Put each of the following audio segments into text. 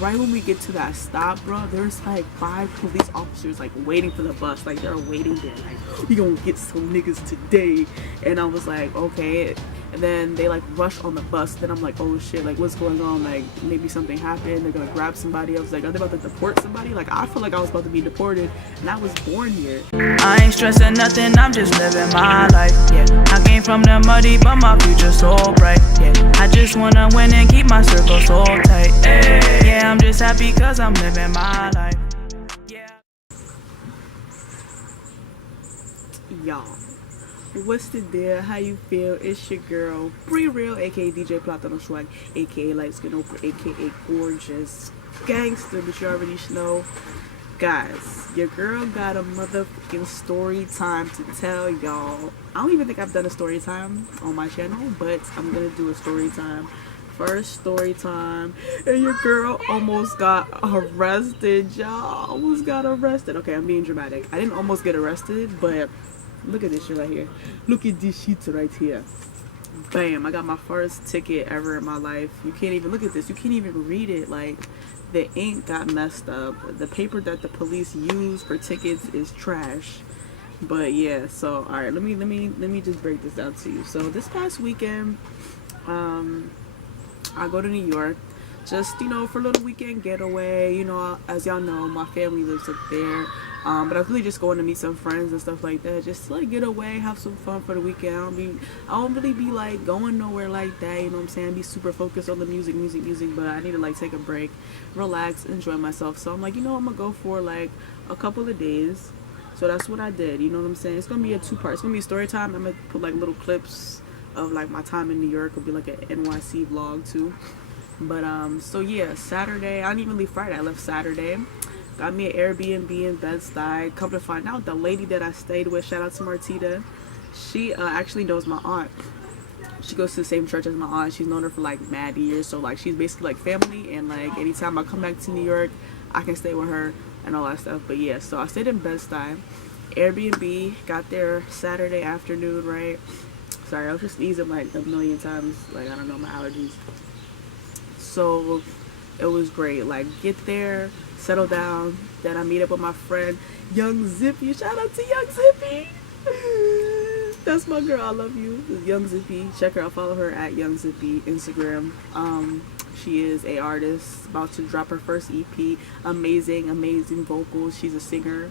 right when we get to that stop, bro, there's like 5 police officers like waiting for the bus. Like they're waiting there. Like, we gonna get some niggas today. And I was like, okay. And then they like rush on the bus. Then I'm like, oh shit, like what's going on? Like maybe something happened. They're gonna grab somebody. I was like, are they about to deport somebody? Like I feel like I was about to be deported, and I was born here. I ain't stressing nothing, I'm just living my life, yeah. I came from the muddy, but my future's so bright, yeah. I just wanna win and keep my circle so tight, yeah. I'm just happy cause I'm living my life, yeah. Y'all, what's the deal? How you feel? It's your girl Bri-Real, aka DJ Platano Swag, aka Light Skin Oprah, aka Gorgeous Gangster, but you already know. Guys, your girl got a motherfucking story time to tell y'all. I don't even think I've done a story time on my channel, but I'm gonna do a story time. First story time, and your girl almost got arrested, y'all. Almost got arrested. Okay, I'm being dramatic. I didn't almost get arrested, but look at this shit right here. Look at this shit right here. Bam, I got my first ticket ever in my life. You can't even look at this. You can't even read it. Like, the ink got messed up. The paper that the police use for tickets is trash. But yeah, so all right, let me just break this down to you. So this past weekend, I go to New York, just, you know, for a little weekend getaway. You know, as y'all know, my family lives up there. But I was really just going to meet some friends and stuff like that, just to like get away, have some fun for the weekend. I don't really be like going nowhere like that, you know what I'm saying? Be super focused on the music, but I need to like take a break, relax, enjoy myself. So I'm like, you know, I'm gonna go for like a couple of days. So that's what I did, you know what I'm saying? It's gonna be a 2-part. It's gonna be a story time. I'm gonna put like little clips of like my time in New York. It'll be like an NYC vlog too. But so yeah, Saturday, I didn't even leave Friday, I left Saturday. Got me an Airbnb in Bed-Stuy. Come to find out, the lady that I stayed with, shout out to Martita, she actually knows my aunt. She goes to the same church as my aunt. She's known her for like mad years, so like she's basically like family. And like anytime I come back to New York, I can stay with her and all that stuff. But yeah, so I stayed in Bed-Stuy, Airbnb. Got there Saturday afternoon, right? Sorry, I was just sneezing like a million times. Like, I don't know, my allergies. So it was great. Like, get there, settle down. Then I meet up with my friend Young Zippy. Shout out to Young Zippy. That's my girl. I love you. Young Zippy. Check her out. Follow her at Young Zippy Instagram. She is a artist, about to drop her first EP. Amazing vocals. She's a singer.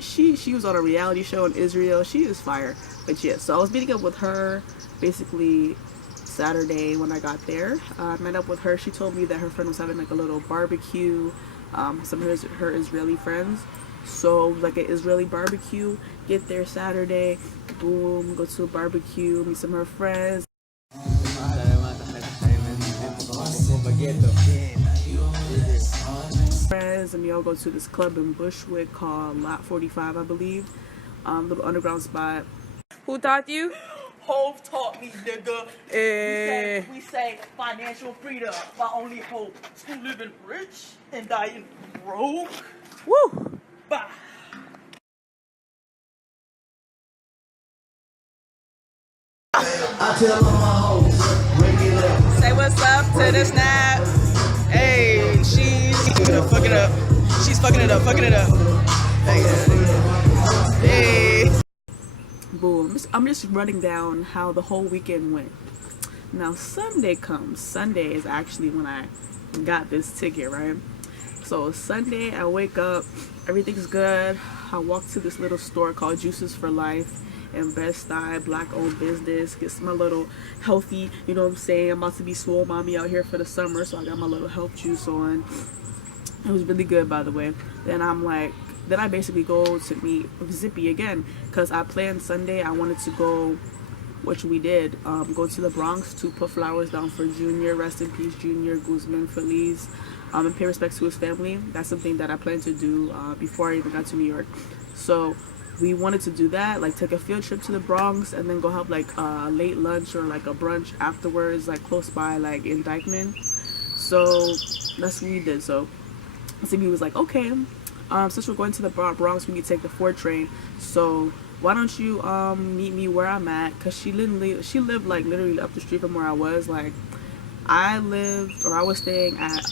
She was on a reality show in Israel. She is fire. But yeah, so I was meeting up with her basically Saturday when I got there. I met up with her. She told me that her friend was having like a little barbecue, some of her Israeli friends. So like an Israeli barbecue. Get there Saturday, boom, go to a barbecue, meet some of her friends. And we all go to this club in Bushwick called Lot 45, I believe. Little underground spot. Who taught you? Hove taught me, nigga. We say financial freedom. My only hope is to living rich and dying broke. Woo! Bah. Say what's up to the snap. Hey, she's fucking it up. She's fucking it up. Hey. Boom. I'm just running down how the whole weekend went. Now Sunday comes. Sunday is actually when I got this ticket, right? So Sunday I wake up, everything's good. I walk to this little store called Juices for Life in Bed-Stuy, black owned business. Get my little healthy, you know what I'm saying? I'm about to be swole mommy out here for the summer, so I got my little health juice on. It was really good, by the way. Then I basically go to meet Zippy again, because I planned Sunday. I wanted to go, which we did, go to the Bronx to put flowers down for Junior. Rest in peace, Junior Guzman Feliz, and pay respects to his family. That's something that I planned to do before I even got to New York. So we wanted to do that, like take a field trip to the Bronx and then go have like a late lunch or like a brunch afterwards, like close by, like in Dykeman. So that's what we did. So Zippy was like, okay, since we're going to the Bronx, we need to take the 4 train. So why don't you meet me where I'm at? Cause she lived like literally up the street from where I was. Like, I was staying at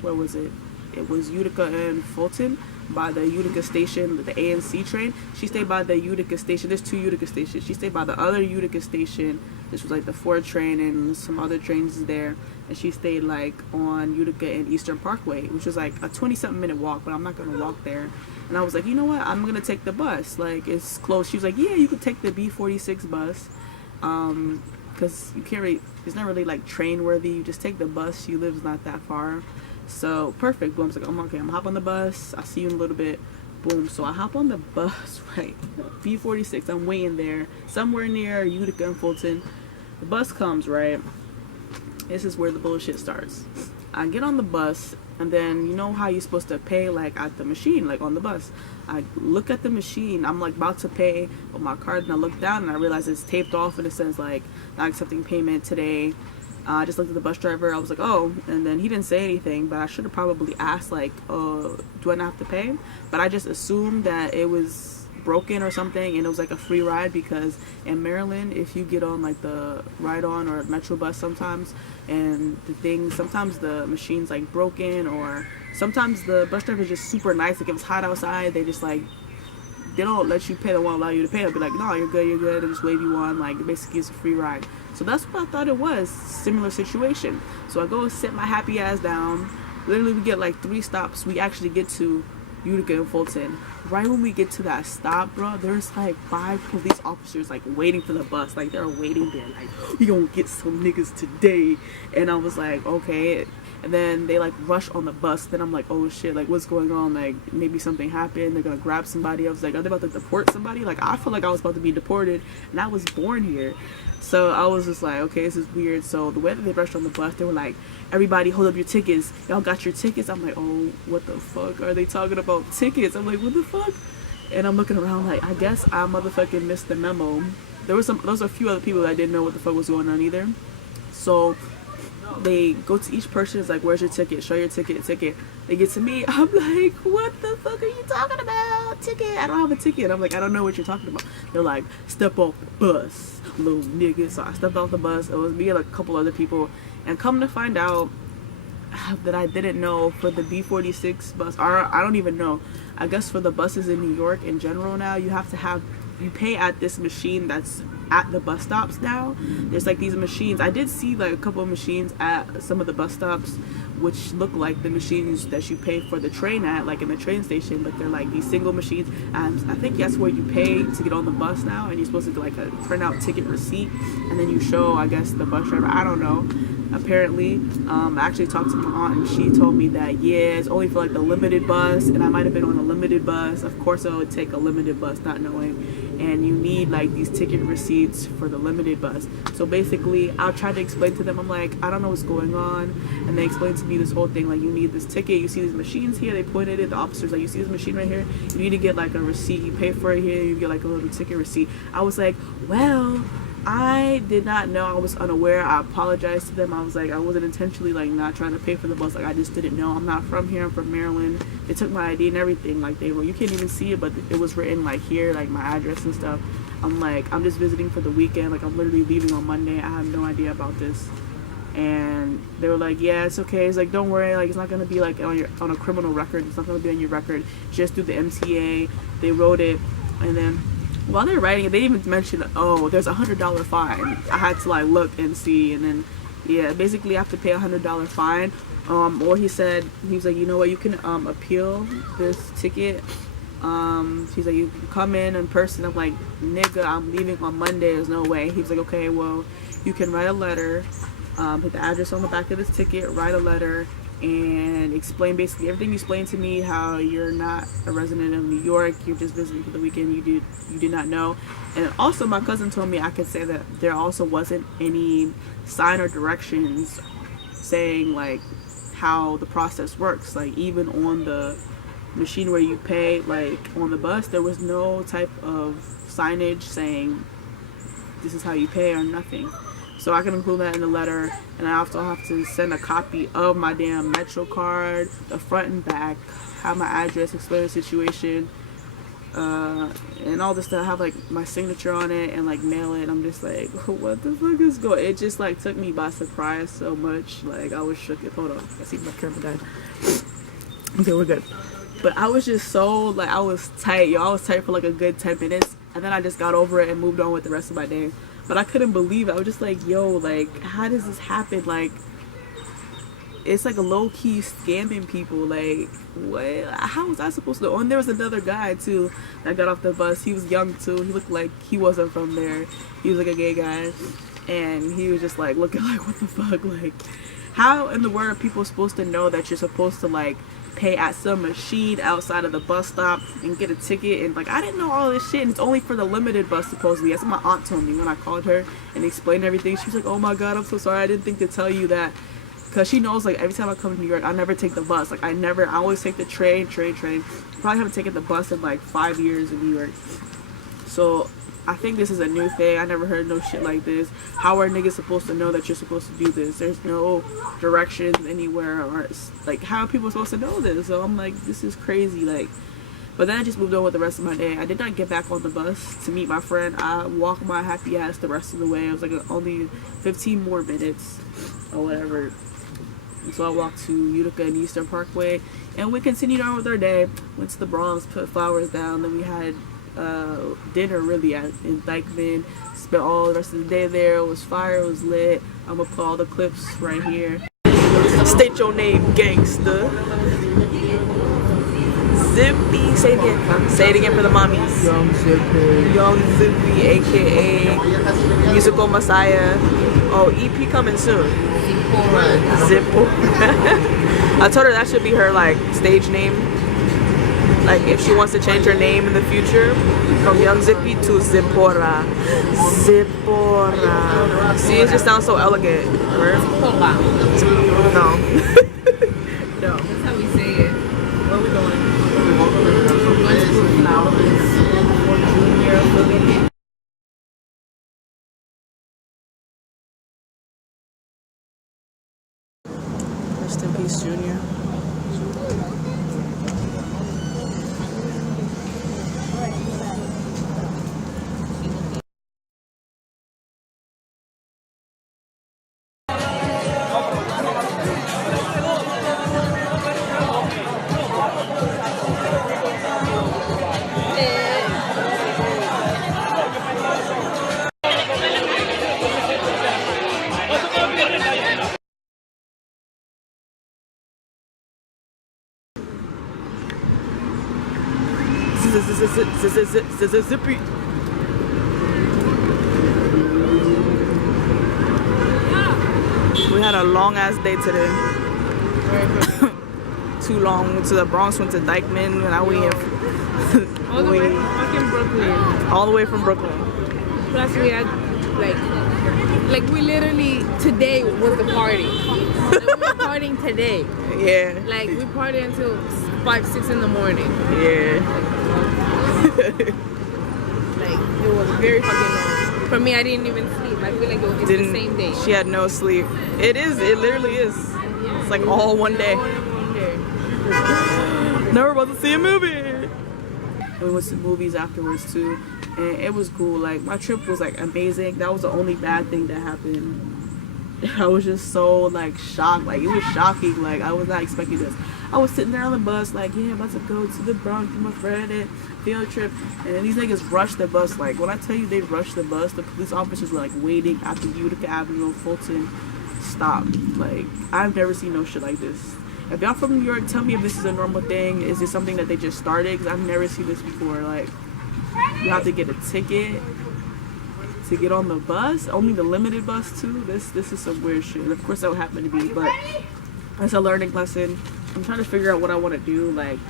where was it? It was Utica and Fulton, by the Utica station, the ANC train. She stayed by the Utica station. There's 2 Utica stations. She stayed by the other Utica station. This was like the 4 train and some other trains there. And she stayed like on Utica and Eastern Parkway, which was like a 20-something minute walk, but I'm not gonna walk there. And I was like, you know what? I'm gonna take the bus. Like, it's close. She was like, yeah, you could take the B46 bus. Because you can't really, it's not really like train worthy. You just take the bus. She lives not that far. So perfect. Boom. I was like, oh, okay, I'm gonna hop on the bus. I'll see you in a little bit. Boom. So I hop on the bus, right? B46. I'm waiting there, somewhere near Utica and Fulton. The bus comes, right? This is where the bullshit starts. I get on the bus, and then you know how you're supposed to pay, like at the machine, like on the bus. I look at the machine. I'm like about to pay with my card, and I look down and I realize it's taped off, and it says like not accepting payment today. I just looked at the bus driver. I was like, oh, and then he didn't say anything, but I should have probably asked like, do I not have to pay? But I just assumed that it was broken or something, and it was like a free ride, because in Maryland, if you get on like the ride on or metro bus sometimes, and sometimes the machine's like broken, or sometimes the bus driver is just super nice. Like if it's hot outside, they just like, they don't let you pay, they won't allow you to pay. They'll be like, no, you're good, they just wave you on, like basically it's a free ride. So that's what I thought it was, similar situation. So I go sit my happy ass down. Literally we get like 3 stops. We actually get to Utica and Fulton. Right when we get to that stop, bro, there's like 5 police officers like waiting for the bus. Like they're waiting there, like, we gonna get some niggas today. And I was like, okay. And then they like rush on the bus. Then I'm like, oh shit, like what's going on? Like maybe something happened. They're gonna grab somebody. I was like, are they about to deport somebody? Like I feel like I was about to be deported, and I was born here. So I was just like, okay, this is weird. So the way that they rushed on the bus, they were like, everybody hold up your tickets. Y'all got your tickets? I'm like, oh, what the fuck are they talking about tickets? I'm like, what the fuck? And I'm looking around like, I guess I motherfucking missed the memo. There was a few other people that didn't know what the fuck was going on either. So they go to each person, it's like, where's your ticket? Show your ticket. They get to me, I'm like, what the fuck are you talking about? Ticket? I don't have a ticket. I'm like, I don't know what you're talking about. They're like, step off the bus, little nigga. So I stepped off the bus. It was me and a couple other people, and come to find out that I didn't know, for the B46 bus, or I don't even know, I guess for the buses in New York in general now, you pay at this machine that's at the bus stops now. There's like these machines. I did see like a couple of machines at some of the bus stops which look like the machines that you pay for the train at, like in the train station, but they're like these single machines. And I think that's where you pay to get on the bus now, and you're supposed to get like a printout ticket receipt, and then you show, I guess, the bus driver. I don't know. Apparently, I actually talked to my aunt, and she told me that, yeah, it's only for like the limited bus, and I might have been on a limited bus. Of course I would take a limited bus, not knowing. And you need like these ticket receipts for the limited bus. So basically, I'll try to explain to them, I'm like, I don't know what's going on. And they explained to me this whole thing, like, you need this ticket, you see these machines here, they pointed it, the officers like, you see this machine right here, you need to get like a receipt, you pay for it here, you get like a little ticket receipt. I was like, well, I did not know, I was unaware. I apologized to them. I was like, I wasn't intentionally like not trying to pay for the bus, like I just didn't know. I'm not from here, I'm from Maryland. They took my ID and everything, like they were, you can't even see it, but it was written like here, like my address and stuff. I'm like, I'm just visiting for the weekend, like I'm literally leaving on Monday, I have no idea about this. And they were like, yeah, it's okay. It's like, don't worry, like it's not gonna be like on a criminal record, it's not gonna be on your record, just through the MTA. They wrote it, and then while they're writing it, they even mentioned, oh, there's $100 fine. I had to like look and see, and then yeah, basically I have to pay $100 fine. Or he said, he was like, you know what, you can appeal this ticket. He's like, you can come in person. I'm like, nigga, I'm leaving on Monday, there's no way. He was like, okay, well, you can write a letter, put the address on the back of this ticket, write a letter, and explain basically everything you explained to me, how you're not a resident of New York, you're just visiting for the weekend, you did not know. And also my cousin told me I could say that there also wasn't any sign or directions saying like how the process works. Like even on the machine where you pay, like on the bus, there was no type of signage saying this is how you pay or nothing. So I can include that in the letter, and I also have to send a copy of my damn Metro card, the front and back, have my address, explain the situation. and all this stuff. I have like my signature on it and like mail it. I'm just like, what the fuck is going? It just like took me by surprise so much. Like I was shook. Hold on, I see my camera died. Okay, we're good. But I was just so like, I was tight, yo. I was tight for like a good 10 minutes, and then I just got over it and moved on with the rest of my day. But I couldn't believe it. I was just like, yo, like how does this happen? Like it's like a low-key scamming people. Like what? How was I supposed to know? And there was another guy too that got off the bus. He was young too. He looked like he wasn't from there. He was like a gay guy, and he was just like looking like, what the fuck? Like how in the world are people supposed to know that you're supposed to like pay at some machine outside of the bus stop and get a ticket? And like I didn't know all this shit, and it's only for the limited bus supposedly. That's what my aunt told me when I called her and explained everything. She was like, oh my god, I'm so sorry, I didn't think to tell you that. Because she knows, like, every time I come to New York, I never take the bus. Like, I always take the train. Probably haven't taken the bus in, like, 5 years in New York. So, I think this is a new thing. I never heard no shit like this. How are niggas supposed to know that you're supposed to do this? There's no directions anywhere. Or, like, how are people supposed to know this? So, I'm like, this is crazy. Like, but then I just moved on with the rest of my day. I did not get back on the bus to meet my friend. I walked my happy ass the rest of the way. It was, like, only 15 more minutes or whatever. So I walked to Utica and Eastern Parkway, and we continued on with our day. Went to the Bronx, put flowers down. Then we had dinner really in Dykeman. Spent all the rest of the day there. It was fire. It was lit. I'm gonna put all the clips right here. State your name, gangsta. Zippy. Say it again. Say it again for the mommies. Young Zippy. Young Zippy, aka Musical Messiah. Oh, EP coming soon. Zippo. I told her that should be her like stage name. Like if she wants to change her name in the future from Young Zippy to Zippora. Zippora. See, it just sounds so elegant. Right? No. No. That's how we say it. Where are we going? Rest in peace, Junior. Zippy. We had a long ass day today. Too long. Went to the Bronx, went to Dykeman, and now we have All the way from fucking Brooklyn. all the way from Brooklyn. Plus we had like we literally today was the party. Like, we were partying today. Yeah. Like we partied until 5, 6 in the morning. Yeah. Like it was very fucking long. For me, I didn't even sleep. I feel like it's the same day. She had no sleep. It is. It literally is. It's like all one day. Now we're about to see a movie. We went to movies afterwards too, and it was cool. Like my trip was like amazing. That was the only bad thing that happened. I was just so like shocked. Like it was shocking. Like I was not expecting this. I was sitting there on the bus like, yeah, I'm about to go to the Bronx with my friend and field trip, and then these niggas rushed the bus. Like when I tell you they rushed the bus, the police officers were like waiting at the Utica Avenue Fulton stop. Like I've never seen no shit like this. If y'all from New York, tell me if this is a normal thing. Is this something that they just started? Because I've never seen this before. Like you have to get a ticket to get on the bus, only the limited bus too. This is some weird shit. And of course that would happen to be, but it's a learning lesson. I'm trying to figure out what I want to do. Like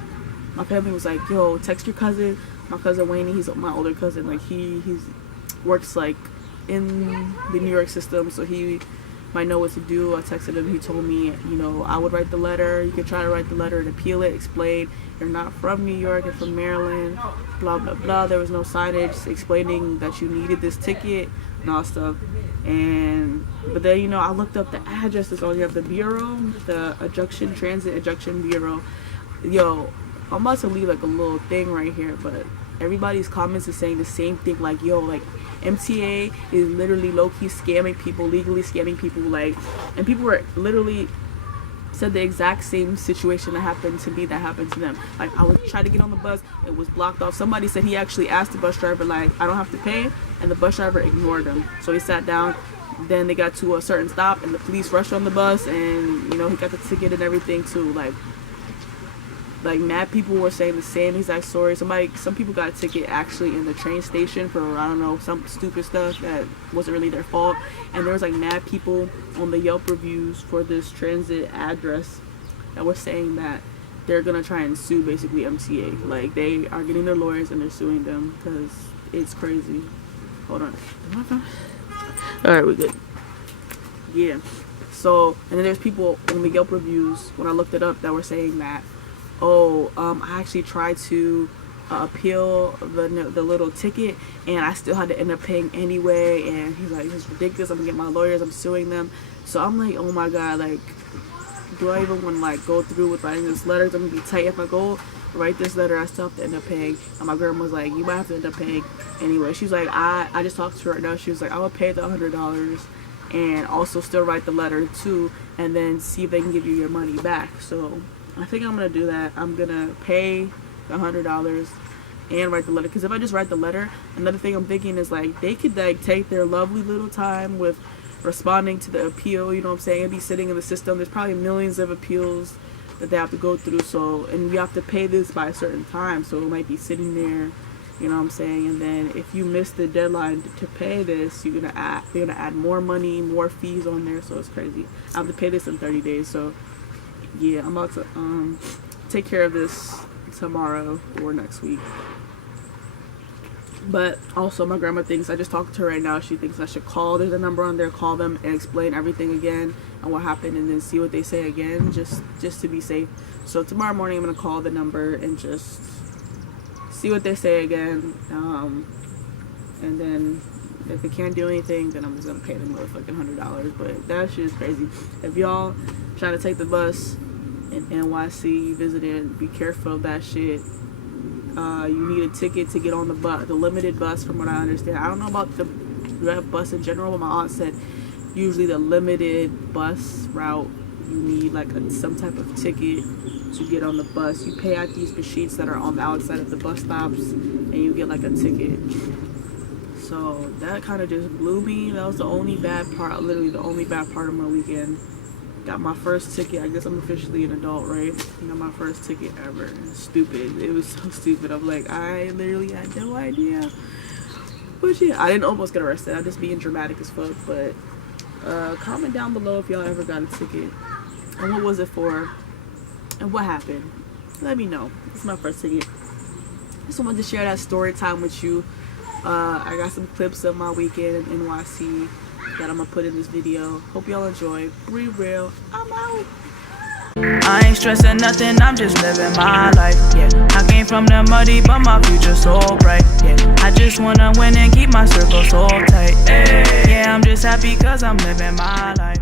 my family was like, yo, text your cousin. My cousin Wayne, he's my older cousin. Like he's works like in the New York system, so he might know what to do. I texted him. He told me, you know, I would write the letter. You could try to write the letter and appeal it. Explain you're not from New York, you're from Maryland. Blah blah blah. There was no signage explaining that you needed this ticket and all stuff. But then, you know, I looked up the addresses on here of the bureau, the Transit Adjunction Bureau. Yo, I'm about to leave like a little thing right here, but everybody's comments is saying the same thing, like, yo, like, MTA is literally low-key scamming people, legally scamming people, like, and people were literally said the exact same situation that happened to me that happened to them. Like, I was trying to get on the bus, it was blocked off. Somebody said he actually asked the bus driver, like, I don't have to pay, and the bus driver ignored him. So he sat down. Then they got to a certain stop, and the police rushed on the bus, and, you know, he got the ticket and everything too. Like mad people were saying the same exact story. Some people got a ticket actually in the train station for, I don't know, some stupid stuff that wasn't really their fault. And there was like mad people on the Yelp reviews for this transit address that were saying that they're gonna try and sue basically MTA. Like, they are getting their lawyers and they're suing them because it's crazy. Hold on. Alright, we're good. Yeah. So, and then there's people on the Yelp reviews, when I looked it up, that were saying that, oh, I actually tried to appeal the little ticket, and I still had to end up paying anyway. And he's like, this is ridiculous. I'm gonna get my lawyers. I'm suing them. So I'm like, oh my god, like, do I even want to like go through with writing this letter? I'm gonna be tight if I go write this letter. I still have to end up paying. And my grandma was like, you might have to end up paying anyway. She's like, I just talked to her right now. She was like, I would pay the $100 and also still write the letter too, and then see if they can give you your money back. So I think I'm gonna do that. I'm gonna pay the $100 and write the letter, because if I just write the letter, another thing I'm thinking is like, they could like take their lovely little time with responding to the appeal, you know what I'm saying, and be sitting in the system. There's probably millions of appeals that they have to go through, so, and you have to pay this by a certain time, so it might be sitting there, you know what I'm saying. And then if you miss the deadline to pay this, they're gonna add more money, more fees on there, so it's crazy. I have to pay this in 30 days, so yeah, I'm about to take care of this tomorrow or next week. But also, my grandma thinks, I just talked to her right now, she thinks I should call. There's a number on there, call them and explain everything again and what happened, and then see what they say again, just to be safe. So tomorrow morning I'm gonna call the number and just see what they say again, and then if they can't do anything, then I'm just gonna pay them motherfucking $100. But that shit is crazy. If y'all trying to take the bus in NYC, visit it, be careful of that shit. You need a ticket to get on the bus, the limited bus, from what I understand. I don't know about the bus in general, but my aunt said usually the limited bus route, you need like some type of ticket to get on the bus. You pay at these machines that are on the outside of the bus stops, and you get like a ticket. So that kind of just blew me. That was the only bad part, literally the only bad part of my weekend. Got my first ticket. I guess I'm officially an adult, right? Got my first ticket ever. Stupid. It was so stupid. I'm like, I literally had no idea. But yeah, I didn't almost get arrested. I'm just being dramatic as fuck. But comment down below if y'all ever got a ticket, and what was it for, and what happened. Let me know. It's my first ticket. Just wanted to share that story time with you. I got some clips of my weekend in NYC that I'm gonna put in this video. Hope y'all enjoy. Bri-Real, I'm out. I ain't stressing nothing, I'm just living my life, yeah. I came from the muddy, but my future so bright, yeah. I just wanna win and keep my circle so tight, yeah. I'm just happy cause I'm living my life.